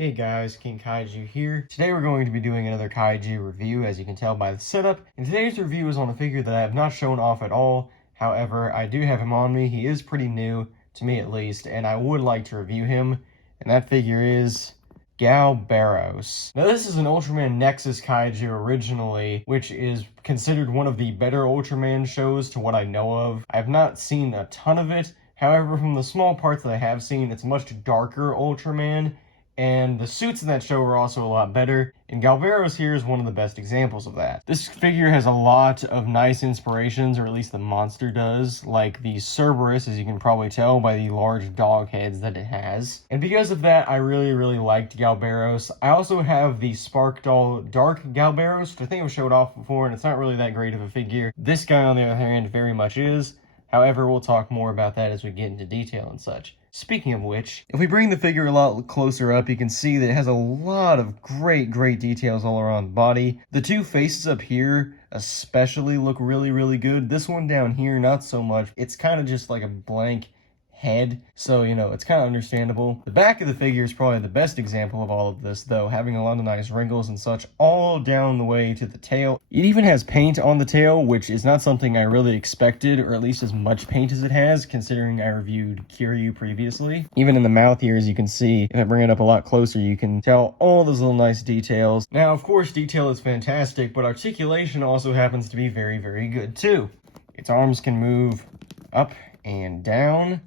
Hey guys, King Kaiju here. Today we're going to be doing another Kaiju review, as you can tell by the setup. And today's review is on a figure that I have not shown off at all. However, I do have him on me. He is pretty new, to me at least, and I would like to review him. And that figure is Galberos. Now this is an Ultraman Nexus Kaiju originally, which is considered one of the better Ultraman shows to what I know of. I have not seen a ton of it. However, from the small parts that I have seen, it's a much darker Ultraman. And the suits in that show are also a lot better, and Galberos here is one of the best examples of that. This figure has a lot of nice inspirations, or at least the monster does, like the Cerberus, as you can probably tell by the large dog heads that it has. And because of that, I really liked Galberos. I also have the Spark Doll Dark Galberos, which I think I've showed off before, and it's not really that great of a figure. This guy, on the other hand, very much is. However, we'll talk more about that as we get into detail and such. Speaking of which, if we bring the figure a lot closer up, you can see that it has a lot of great details all around the body. The two faces up here especially look really good. This one down here, not so much. It's kind of just like a blank head, so it's kind of understandable. The back of the figure is probably the best example of all of this, though, having a lot of nice wrinkles and such all down the way to the tail. It even has paint on the tail, which is not something I really expected, or at least as much paint as it has, considering I reviewed Kiryu previously. Even in the mouth here, as you can see, if I bring it up a lot closer, you can tell all those little nice details. Now, of course, detail is fantastic, but articulation also happens to be very good too. Its arms can move up and down.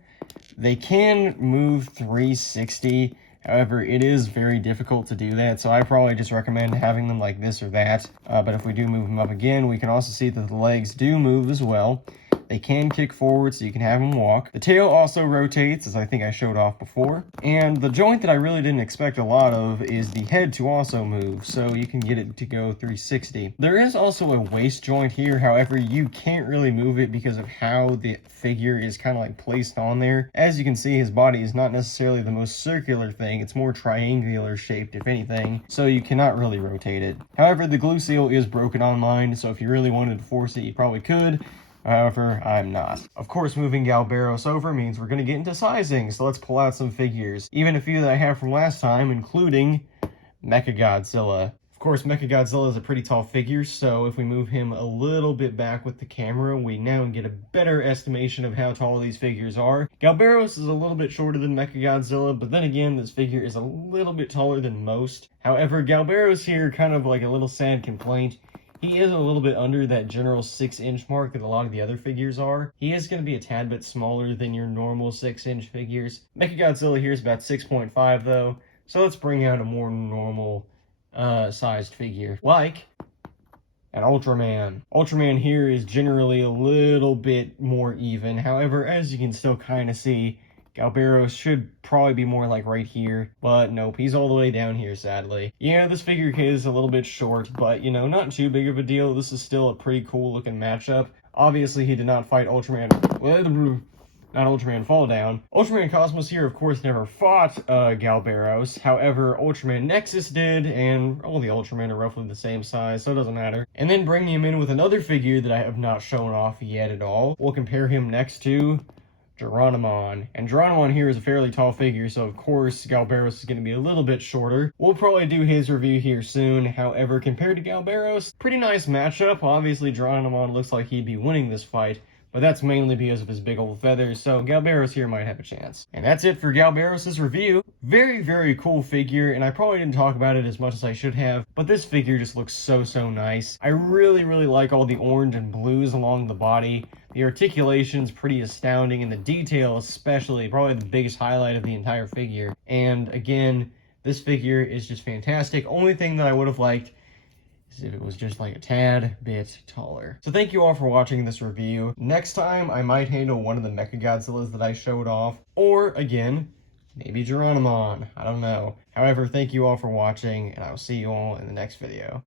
They can move 360, however, it is very difficult to do that, so I probably just recommend having them like this or that. But if we do move them up again, we can also see that the legs do move as well. They can kick forward, so you can have them walk. The tail also rotates, as I think I showed off before. And the joint that I really didn't expect a lot of is the head to also move, so you can get it to go 360. There is also a waist joint here, however, you can't really move it because of how the figure is kind of like placed on there. As you can see, his body is not necessarily the most circular thing, it's more triangular shaped, if anything, so you cannot really rotate it. However, the glue seal is broken on mine, so if you really wanted to force it, you probably could. However, I'm not. Of course, moving Galberos over means we're going to get into sizing, so let's pull out some figures. Even a few that I have from last time, including Mechagodzilla. Of course, Mechagodzilla is a pretty tall figure, so if we move him a little bit back with the camera, we now get a better estimation of how tall these figures are. Galberos is a little bit shorter than Mechagodzilla, but then again, this figure is a little bit taller than most. However, Galberos here, kind of like a little sad complaint. He is a little bit under that general 6-inch mark that a lot of the other figures are. He is going to be a tad bit smaller than your normal 6-inch figures. Mechagodzilla here is about 6.5 though, so let's bring out a more normal sized figure, like an Ultraman. Ultraman here is generally a little bit more even. However, as you can still kind of see, Galberos should probably be more like right here, but nope, he's all the way down here, sadly. Yeah, this figure is a little bit short, but, not too big of a deal. This is still a pretty cool looking matchup. Obviously, he did not fight Ultraman, not Ultraman Fall Down. Ultraman Cosmos here, of course, never fought Galberos. However, Ultraman Nexus did, and all the Ultramen are roughly the same size, so it doesn't matter. And then bringing him in with another figure that I have not shown off yet at all. We'll compare him next to Geronimon. And Geronimon here is a fairly tall figure, so of course Galberos is going to be a little bit shorter. We'll probably do his review here soon. However, compared to Galberos, pretty nice matchup. Obviously, Geronimon looks like he'd be winning this fight, but that's mainly because of his big old feathers, so Galberos here might have a chance. And that's it for Galberos' review. Very cool figure, and I probably didn't talk about it as much as I should have, but this figure just looks so nice. I really like all the orange and blues along the body. The articulation's pretty astounding, and the detail especially, probably the biggest highlight of the entire figure. And again, this figure is just fantastic. Only thing that I would have liked is if it was just like a tad bit taller. So thank you all for watching this review. Next time, I might handle one of the Mechagodzillas that I showed off, or again, maybe Geronimon. I don't know. However, thank you all for watching, and I will see you all in the next video.